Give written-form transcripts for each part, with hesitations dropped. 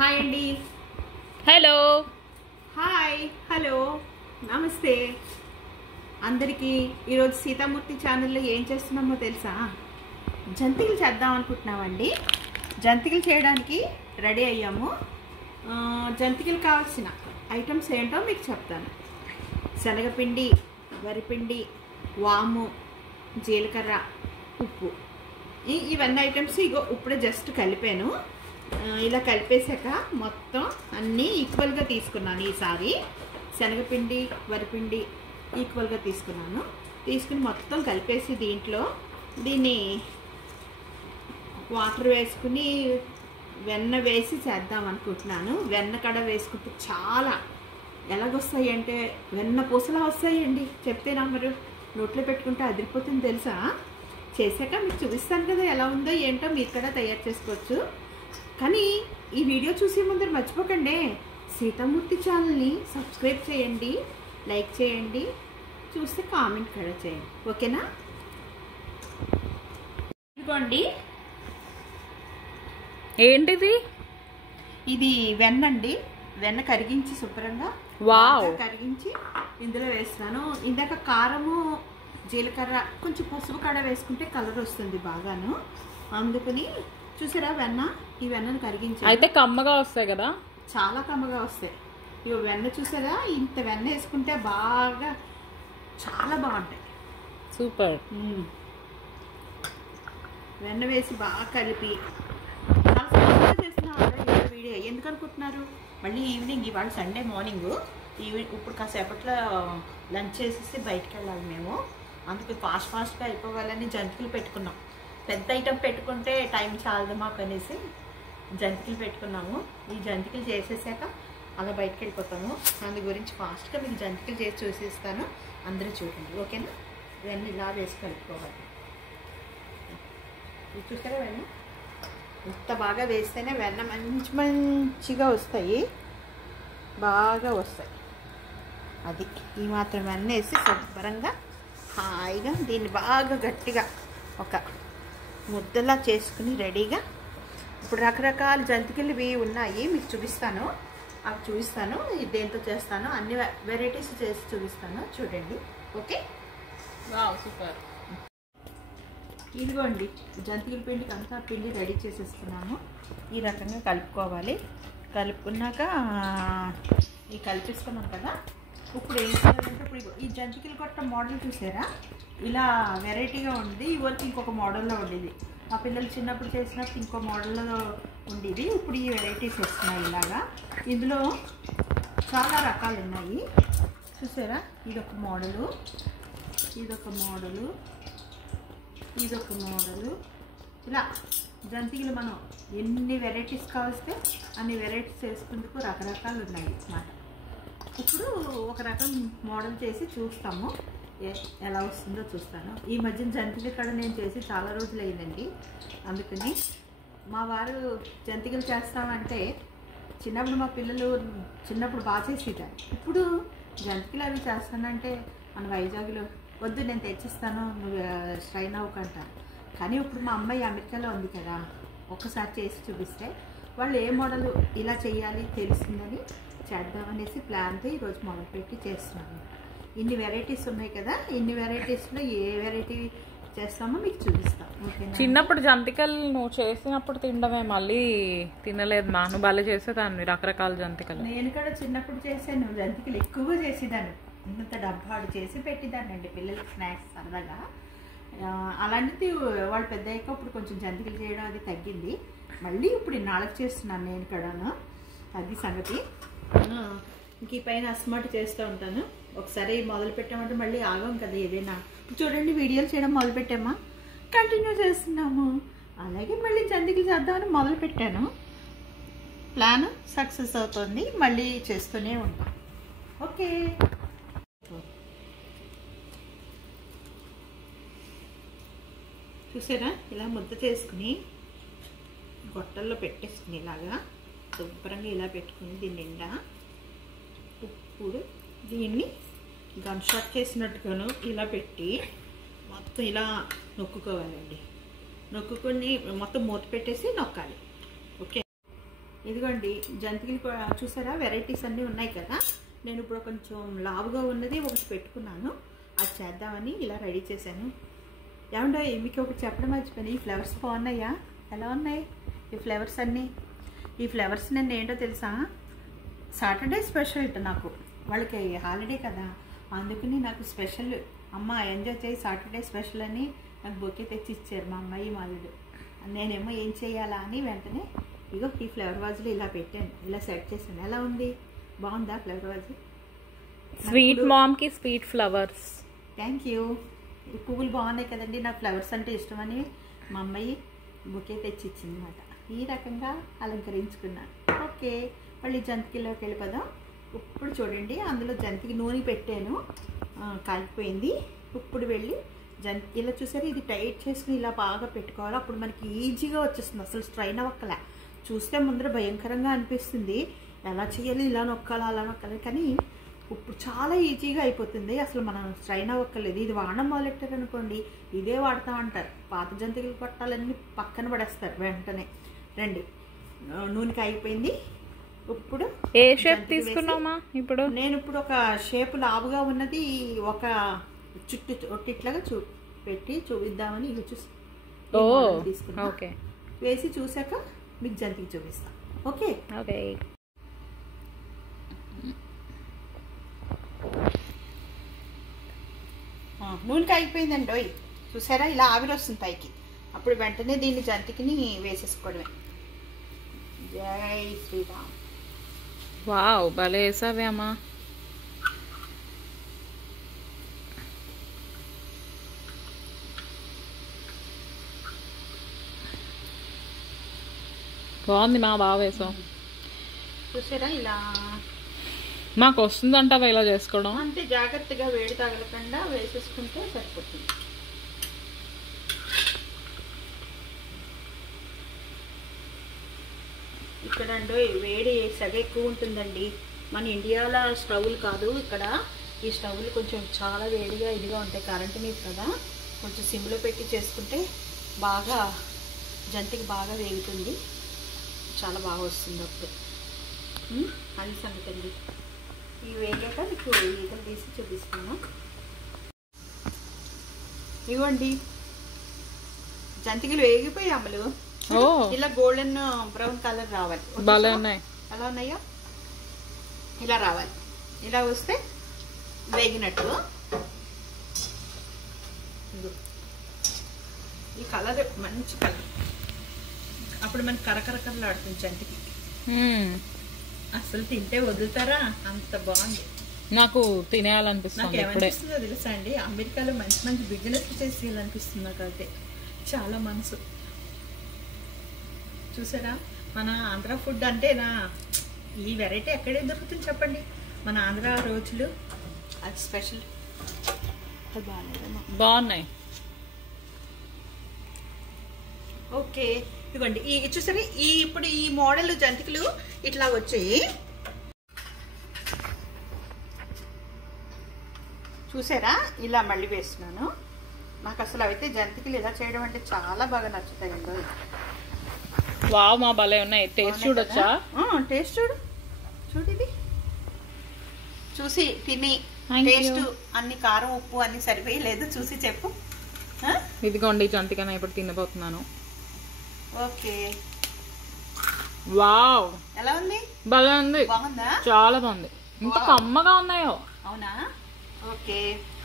Hi అండి. Hello hi hello నమస్తే అందరికీ. ఈరోజు సీతామూర్తి ఛానల్లో ఏం చేస్తున్నామో తెలుసా? జంతికలు చేద్దాం అనుకుంటున్నామండి. జంతికలు చేయడానికి రెడీ అయ్యాము. జంతికలు కావాల్సిన ఐటమ్స్ ఏంటో మీకు చెప్తాను. శనగపిండి, వరిపిండి, వాము, జీలకర్ర, ఉప్పు, ఇవన్నీ ఐటమ్స్ ఇగో ఇప్పుడే జస్ట్ కలిపాను. ఇలా కలిపేసాక మొత్తం అన్నీ ఈక్వల్గా తీసుకున్నాను. ఈసారి శనగపిండి, వరిపిండి ఈక్వల్గా తీసుకుని మొత్తం కలిపేసి దీన్ని వాటర్ వేసుకుని వెన్న వేసి చేద్దాం అనుకుంటున్నాను. వెన్న కడ వేసుకుంటే చాలా ఎలాగొస్తాయి అంటే వెన్న పూసలా వస్తాయండి. చెప్తే నమ్మరు, నోట్లో పెట్టుకుంటే అదిరిపోతుంది తెలుసా. చేశాక మీకు చూపిస్తాను కదా ఎలా ఉందో ఏంటో. మీరు కూడా తయారు చేసుకోవచ్చు. కానీ ఈ వీడియో చూసే ముందర మర్చిపోకండి, సీతామూర్తి ఛానల్ని సబ్స్క్రైబ్ చేయండి, లైక్ చేయండి, చూస్తే కామెంట్ కూడా చేయండి. ఓకేనా? ఇదిగోండి, ఏంటిది? ఇది వెన్న అండి. వెన్న కరిగించి శుభ్రంగా కరిగించి ఇందులో వేస్తున్నాను. ఇందాక కారము, జీలకర్ర, కొంచెం పసుపు కాడ వేసుకుంటే కలర్ వస్తుంది బాగాను. అందుకని చూసారా వెన్న, ఈ వెన్నను కరిగించి అయితే కమ్మగా వస్తాయి కదా, చాలా కమ్మగా వస్తాయి. ఇవి వెన్న చూసారా, ఇంత వెన్న వేసుకుంటే బాగా చాలా బాగుంటాయి. సూపర్. వెన్న వేసి బాగా కలిపి చాలా సింపుల్గా చేస్తున్నాం వీడియో. ఎందుకు అనుకుంటున్నారు? మళ్ళీ ఈవినింగ్, ఇవాళ సండే మార్నింగ్ ఇప్పుడు కాసేపట్లో లంచ్ చేసేసి బయటకు వెళ్ళాలి మేము. అందుకు ఫాస్ట్గా అయిపోవాలని జంతికలు పెట్టుకున్నాం. పెద్ద ఐటమ్ పెట్టుకుంటే టైం చాలదు మాకు అనేసి జంతికలు పెట్టుకున్నాము. ఈ జంతికలు చేసేసాక అలా బయటకు వెళ్ళిపోతాము. అందు గురించి ఫాస్ట్గా మీకు జంతికలు చేసి చూసేస్తాను. అందరూ చూడండి, ఓకేనా? ఇవన్నీ ఇలా వేసి కలుపుకోవాలి. చూసారా వెన్న ఇంత బాగా వేస్తేనే వెన్న మంచిగా వస్తాయి, బాగా వస్తాయి. అది ఈ మాత్రం వెన్న వేసి శుభ్రంగా హాయిగా దీన్ని బాగా గట్టిగా ఒక ముద్దలా చేసుకుని రెడీగా. ఇప్పుడు రకరకాల జంతికలు ఇవి ఉన్నాయి, మీకు చూపిస్తాను. అవి చూపిస్తాను దేంతో చేస్తాను, అన్ని వెరైటీస్ చేసి చూపిస్తాను. చూడండి, ఓకే? సూపర్. ఇదిగోండి, జంతికల పిండికి అంతా పిండి రెడీ చేసేసుకున్నాము. ఈ రకంగా కలుపుకోవాలి. కలుపుకున్నాక ఈ కలిపేసుకున్నాం కదా. ఇప్పుడు ఏం చేయాలంటే, ఇప్పుడు ఈ జంతికలు కొట్ట మోడల్ చూసారా, ఇలా వెరైటీగా ఉంది. ఇవరికి ఇంకొక మోడల్లో ఉండేది. మా పిల్లలు చిన్నప్పుడు చేసినప్పుడు ఇంకో మోడల్లో ఉండేది. ఇప్పుడు ఈ వెరైటీస్ వస్తున్నాయి ఇలాగా. ఇందులో చాలా రకాలు ఉన్నాయి చూసారా. ఇదొక మోడలు, ఇదొక మోడలు, ఇదొక మోడలు. ఇలా జంతికలు మనం ఎన్ని వెరైటీస్ కావస్తే అన్ని వెరైటీస్ చేసుకుందుకు రకరకాలు ఉన్నాయి అన్నమాట. ఇప్పుడు ఒక రకం మోడల్ చేసి చూస్తాము, ఎలా వస్తుందో చూస్తాను. ఈ మధ్యన జంతికలు కూడా నేను చేసి చాలా రోజులు అయిందండి. అందుకని మా వారు జంతికలు చేస్తామంటే చిన్నప్పుడు మా పిల్లలు చిన్నప్పుడు బాగా చేసేటారు. ఇప్పుడు జంతికలు అవి చేస్తానంటే మన వైజాగ్లో వద్దు నేను తెచ్చిస్తాను, నువ్వు స్ట్రైన్ అవ్వకంటాను. కానీ ఇప్పుడు మా అమ్మాయి అమెరికాలో ఉంది కదా, ఒక్కసారి చేసి చూపిస్తే వాళ్ళు ఏ మోడల్ ఇలా చేయాలి తెలుస్తుందని చేద్దామనేసి ప్లాన్తో ఈరోజు మొదలుపెట్టి చేస్తున్నాను. ఇన్ని వెరైటీస్ ఉన్నాయి కదా, ఇన్ని వెరైటీస్లో ఏ వెరైటీ చేస్తామో మీకు చూపిస్తాం. ఓకేనా? చిన్నప్పుడు జంతికలు నువ్వు చేసినప్పుడు తినడమే, మళ్ళీ తినలేదు మా. నువ్వు భలే చేసేదాన్ని రకరకాల జంతికలు. నేను కూడా చిన్నప్పుడు చేశాను జంతికలు, ఎక్కువగా చేసేదాన్ని. ఇంత డబ్బాడు చేసి పెట్టేదాన్ని అండి పిల్లలకి స్నాక్స్ సరదాగా. అలాంటిది వాళ్ళు పెద్ద అయ్యాక ఇప్పుడు కొంచెం జంతికలు చేయడం అది తగ్గింది. మళ్ళీ ఇప్పుడు ఇన్నాళ్ళకి చేస్తున్నాను నేను కూడాను. అది సంగతి. ఇంక ఈ పైన అస్మాటు చేస్తూ ఉంటాను. ఒకసారి మొదలు పెట్టామంటే మళ్ళీ ఆగం కదా ఏదైనా. చూడండి, వీడియోలు చేయడం మొదలు పెట్టామా, కంటిన్యూ చేస్తున్నాము. అలాగే మళ్ళీ జంతికలు చేద్దామని మొదలు పెట్టాను. ప్లాన్ సక్సెస్ అవుతుంది, మళ్ళీ చేస్తూనే ఉంటాం. ఓకే, చూసారా ఇలా ముద్ద చేసుకుని గొట్టల్లో పెట్టేసుకుని ఇలాగా శుభ్రంగా ఇలా పెట్టుకుని దీని నిండా ఇప్పుడు దీన్ని గన్ షాట్ చేసినట్టుగాను ఇలా పెట్టి మొత్తం ఇలా నొక్కుకోవాలండి. నొక్కుకొని మొత్తం మూత పెట్టేసి నొక్కాలి. ఓకే, ఇదిగోండి జంతికలు చూసారా, వెరైటీస్ అన్నీ ఉన్నాయి కదా. నేను ఇప్పుడు కొంచెం లావుగా ఉన్నది ఒకటి పెట్టుకున్నాను, అది చేద్దామని ఇలా రెడీ చేశాను. ఏమండో మీకు ఒకటి చెప్పడం మర్చిపోయాను, ఈ ఫ్లవర్స్ బాగున్నాయా? ఎలా ఉన్నాయి ఈ ఫ్లవర్స్ అన్నీ? ఈ ఫ్లవర్స్ నేను ఏంటో తెలుసా, సాటర్డే స్పెషల్ నాకు, వాళ్ళకి హాలిడే కదా, అందుకని నాకు స్పెషల్. అమ్మ ఎంజాయ్ చేయి సాటర్డే స్పెషల్ అని నాకు బొకే తెచ్చి ఇచ్చారు మా అమ్మాయి మాలుడు. నేనేమో ఏం చేయాలా అని వెంటనే ఇగో ఈ ఫ్లవర్ వాజులు ఇలా పెట్టాను, ఇలా సెట్ చేశాను. ఎలా ఉంది, బాగుందా ఫ్లవర్ వాజు? స్వీట్ మామ్కి స్వీట్ ఫ్లవర్స్. Thank you. ఈ పువ్వులు బాగున్నాయి కదండి, నాకు ఫ్లవర్స్ అంటే ఇష్టమని మా అమ్మాయి బొకే తెచ్చి ఇచ్చింది అన్నమాట. ఈ రకంగా అలంకరించుకున్నాను. ఓకే, మళ్ళీ జంతికల్లోకి వెళ్ళిపోదాం. ఇప్పుడు చూడండి, అందులో జంతికి నూనె పెట్టాను, కాలిపోయింది. ఇప్పుడు వెళ్ళి ఇలా చూసారు, ఇది టైట్ చేసుకుని ఇలా బాగా పెట్టుకోవాలి. అప్పుడు మనకి ఈజీగా వచ్చేస్తుంది, అసలు స్ట్రైన్ అవ్వక్కలే. చూస్తే ముందర భయంకరంగా అనిపిస్తుంది, ఎలా చేయాలి, ఇలా నొక్కాలి అలా నొక్కాలి, కానీ ఇప్పుడు చాలా ఈజీగా అయిపోతుంది. అసలు మనం స్ట్రైన్ అవ్వక్కర్లేదు. ఇది వాడడం మొదలెట్టారు అనుకోండి, ఇదే వాడుతూ ఉంటారు. పాత జంతికలు పట్టాలన్నీ పక్కన పడేస్తారు వెంటనే. రండి, నూనెకి అయిపోయింది. ఇప్పుడు ఏ షేప్ తీసుకున్నామా? ఇప్పుడు నేను ఇప్పుడు ఒక షేప్ లావుగా ఉన్నది ఒక చుట్టూ ఒట్టిట్లాగా పెట్టి చూపిద్దామని ఇవి చూసి తీసుకున్నా. ఓకే, వేసి చూసాక మీకు జంతికి చూపిస్తాను. Okay okay. నూనెకి అయిపోయిందండి. చూసారా, ఇలా ఆవిరి వస్తుంది పైకి. అప్పుడు వెంటనే దీన్ని జంతికిని వేసేసుకోవడమే. జై శ్రీరామ్. వావ్, భలే వేసావే అమ్మా. బాగుంది మా, బాగా వేసాం. చూసారా, ఇలా మాకు వస్తుందంటావా ఇలా చేసుకోవడం? అంటే జాగ్రత్తగా వేడి తగలకుండా వేసేసుకుంటే సరిపోతుంది. ఇక్కడ అండి వేడి సగ ఎక్కువ ఉంటుందండి. మన ఇండియాలో స్టవ్లు కాదు, ఇక్కడ ఈ స్టవ్లు కొంచెం చాలా వేడిగా ఇదిగా ఉంటాయి, కరెంటు మీద కదా. కొంచెం సిమ్లో పెట్టి చేసుకుంటే బాగా జంతికి బాగా వేగుతుంది, చాలా బాగా వస్తుంది అప్పుడు. అది సంగతి అండి. ఇవి వేగాక మీకు ఈగలు తీసి చూపిస్తాను. ఇవ్వండి, జంతికలు వేగిపోయి అమలు ఇలా గోల్డెన్ బ్రౌన్ కలర్ రావాలి. బాగా ఉన్నాయి. ఎలా ఉన్నాయో ఇలా రావాలి. ఇలా వస్తే వేగినట్టు. ఈ కలర్ మంచి కలర్, అప్పుడు మనకి కరకరకరలాడుతుంది జంతికి. అసలు తింటే వదులుతారా, అంత బాగుంది. నాకు తినేయాలనిపిస్తుంది. నాకు ఏమనిపిస్తుందో తెలుసా అండి, అమెరికాలో మంచి మంచి బిజినెస్ చేసేయాలనిపిస్తుంది నాకు. అయితే చాలా మనసు. చూసారా, మన ఆంధ్ర ఫుడ్ అంటేనా ఈ వెరైటీ ఎక్కడే దొరుకుతుంది చెప్పండి? మన ఆంధ్ర రోజులు అది స్పెషల్. బాగున్నాయి. ఓకే, ఇవ్వండి. ఈ చూసారా, ఇప్పుడు ఈ మోడల్ జంతికలు ఇట్లా వచ్చాయి. చూసారా, ఇలా మళ్ళీ వేస్తున్నాను. నాకు అసలు అయితే జంతికలు ఇలా చేయడం అంటే చాలా బాగా నచ్చుతాయండి. వావ్, మా భలే ఉన్నాయి. టేస్ట్ చూడొచ్చా? టేస్ట్ చూడు, చూడు ఇది చూసి తిని టేస్ట్ అన్ని కారం ఉప్పు అన్ని సరిపోయలేదు చూసి చెప్పు. ఇదిగోండి జంతికన ఇప్పుడు తినబోతున్నాను. ఓకే, వావ్, ఎలా ఉంది? భలే ఉంది. బాగుందా? చాలా బాగుంది. ఇంత కమ్మగా ఉన్నాయో. అవునా? ఓకే,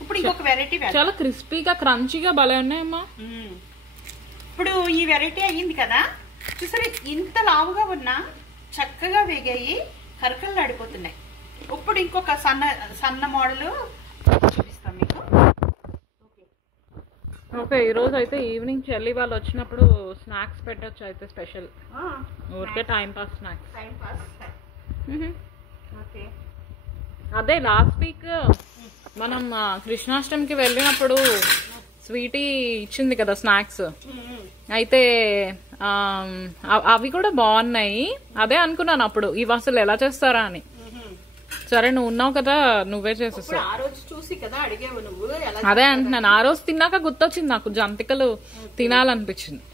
ఇప్పుడు ఇంకొక వెరైటీ చాలా క్రిస్పీగా క్రంచీగా భలే ఉన్నాయమ్మా. ఇప్పుడు ఈ వెరైటీ అయ్యింది కదా, చూసారు ఇంత లావుగా ఉన్నా చక్కగా వేగాయి, కరకలు ఆడిపోతున్నాయి. ఇప్పుడు ఇంకొక సన్న మోడల్ చూపిస్తాం మీకు. ఓకే, ఈరోజు అయితే ఈవినింగ్ చెల్లి వాళ్ళు వచ్చినప్పుడు స్నాక్స్ పెట్టచ్చు అయితే స్పెషల్. ఊరికే టైం పాస్ స్నాక్స్. ఓకే, అదే లాస్ట్ వీక్ మనం కృష్ణాష్టమికి వెళ్ళినప్పుడు స్వీటీ ఇచ్చింది కదా స్నాక్స్, అయితే అవి కూడా బాగున్నాయి. అదే అనుకున్నాను అప్పుడు ఇవి అసలు ఎలా చేస్తారా అని. సరే నువ్వు ఉన్నావు కదా, నువ్వే చేసేసావు. అదే అంటున్నాను, ఆ రోజు తిన్నాక గుర్తొచ్చింది నాకు జంతికలు తినాలనిపించింది.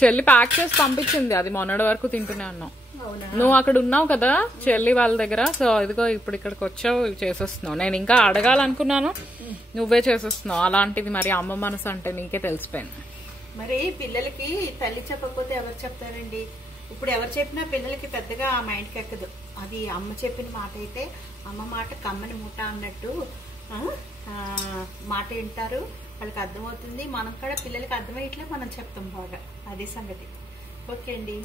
చెల్లి ప్యాక్ చేసి పంపించింది, అది మొన్నటి వరకు తింటూనే ఉన్నాం. నువ్వు అక్కడ ఉన్నావు కదా చెల్లి వాళ్ళ దగ్గర, సో ఇదిగో ఇప్పుడు ఇక్కడికి వచ్చావు చేసేస్తున్నావు. నేను ఇంకా అడగాలనుకున్నాను, నువ్వే చేసేస్తున్నావు. అలాంటిది మరి అమ్మ మనసు అంటే నీకే తెలిసిపోయింది. మరి పిల్లలకి తల్లి చెప్పకపోతే ఎవరు చెప్తారండి? ఇప్పుడు ఎవరు చెప్పినా పిల్లలకి పెద్దగా మైండ్కి ఎక్కదు. అది అమ్మ చెప్పిన మాట అయితే అమ్మ మాట కమ్మని మూట అన్నట్టు మాట వింటారు, వాళ్ళకి అర్థమవుతుంది. మనం కూడా పిల్లలకి అర్థమయ్యేట్లే మనం చెప్తాం బాగా, అదే సంగతి. ఓకే అండి,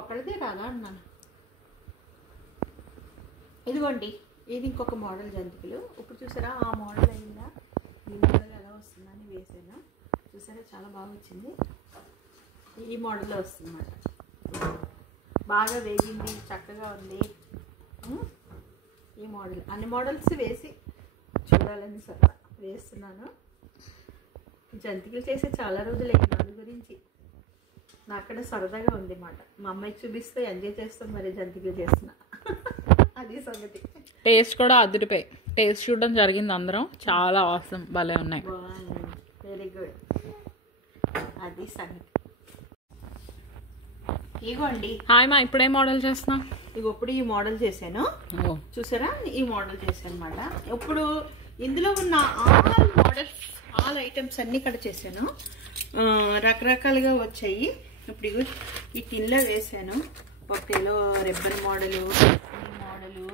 ఒకరిదే రాదా అన్నాను. ఇదిగోండి, ఇది ఇంకొక మోడల్ జంతికలు. ఇప్పుడు చూసారా ఆ మోడల్ అయిందా, ఈ మోడల్ ఎలా వస్తుందని వేసాను. చూసారా చాలా బాగా వచ్చింది. ఈ మోడల్లో వస్తుంది అన్నమాట. బాగా వేగింది, చక్కగా ఉంది. ఈ మోడల్ అన్ని మోడల్స్ వేసి చూడాలని సరదా వేస్తున్నాను. జంతికలు చేసి చాలా రోజులు అయింది, దాని గురించి నాకు సరదాగా ఉంది అన్నమాట. మా అమ్మాయికి చూపిస్తూ ఎంజాయ్ చేస్తాం, మరి జంతికలు చేస్తున్నా. అది సంగతి. టేస్ట్ కూడా అదిరిపోయి టేస్ట్ చూడడం జరిగింది అందరం. చాలా ఆసమ్, భలే ఉన్నాయి. Very good. అది సంగతి. ఇగోండి. హాయ్ మా, ఇప్పుడే మోడల్ చేస్తున్నా. ఇప్పుడు ఈ మోడల్ చేశాను, చూసారా? ఈ మోడల్ చేశాను అనమాట. ఇప్పుడు ఇందులో ఉన్న ఆల్ మోడల్స్, ఆల్ ఐటమ్స్ అన్ని ఇక్కడ చేశాను. రకరకాలుగా వచ్చాయి. ఇప్పుడు ఈ టిన్లో వేసాను. ఒకటేలో రిబ్బన్ మోడలు, ఈ మోడలు,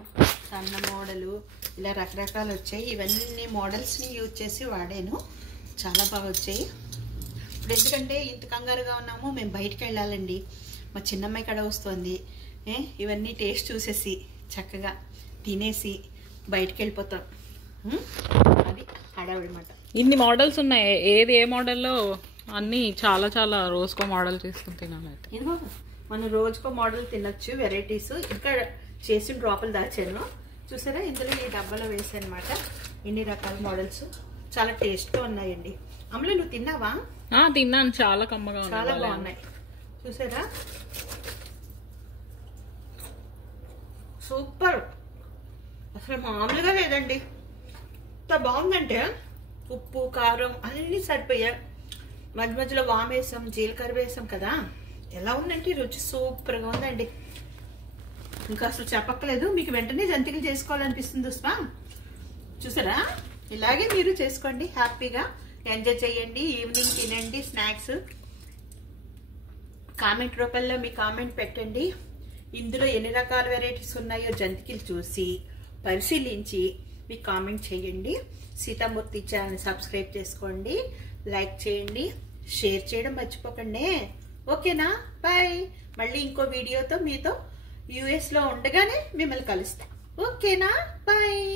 సన్న మోడలు, ఇలా రకరకాలు వచ్చాయి. ఇవన్నీ మోడల్స్ని యూజ్ చేసి వాడాను, చాలా బాగా వచ్చాయి. ఇప్పుడు ఎందుకంటే ఇంత కంగారుగా ఉన్నాము, మేము బయటకు వెళ్ళాలండి. మా చిన్నమ్మాయి కడ వస్తుంది. ఇవన్నీ టేస్ట్ చూసేసి చక్కగా తినేసి బయటకు వెళ్ళిపోతాం. అది హడావిడమాట. ఇన్ని మోడల్స్ ఉన్నాయి, ఏది ఏ మోడల్లో అన్నీ చాలా చాలా రోజుకో మోడల్ చేసుకుని తినాలి. ఇదిగో మనం రోజుకో మోడల్ తినొచ్చు, వెరైటీస్. ఇంకా చేసిన డ్రాపులు దాచాను, చూసారా? ఇందులో ఈ డబ్బాలో వేసాను అనమాట. ఇన్ని రకాల మోడల్స్ చాలా టేస్ట్గా ఉన్నాయండి. అమలు నువ్వు తిన్నావా? తిన్నాను, చాలా కమ్మగా చాలా బాగున్నాయి. చూసారా? సూపర్, అసలు మామూలుగా లేదండి. ఎంత బాగుందంటే ఉప్పు కారం అన్నీ సరిపోయాయి. మధ్య మధ్యలో వాము వేసాం, జీలకర్ర వేసాం కదా. ఎలా ఉందంటే రుచి సూపర్గా ఉందండి. ఇంకా అసలు చెప్పక్కలేదు, మీకు వెంటనే జంతికలు చేసుకోవాలనిపిస్తుంది. ఉస్మా చూసారా? ఇలాగే మీరు చేసుకోండి, హ్యాపీగా ఎంజాయ్ చేయండి. ఈవినింగ్ తినండి స్నాక్స్. కామెంట్ రూపంలో మీ కామెంట్ పెట్టండి. ఇందులో ఎన్ని రకాల వెరైటీస్ ఉన్నాయో జంతికలు చూసి పరిశీలించి మీ కామెంట్ చేయండి. సీతామూర్తి ఛానల్ సబ్స్క్రైబ్ చేసుకోండి, లైక్ చేయండి, షేర్ చేయడం మర్చిపోకండి. ఓకేనా? బాయ్. మళ్ళీ ఇంకో వీడియోతో మీతో యూఎస్లో ఉండగానే మిమ్మల్ని కలుస్తా. ఓకేనా? బాయ్.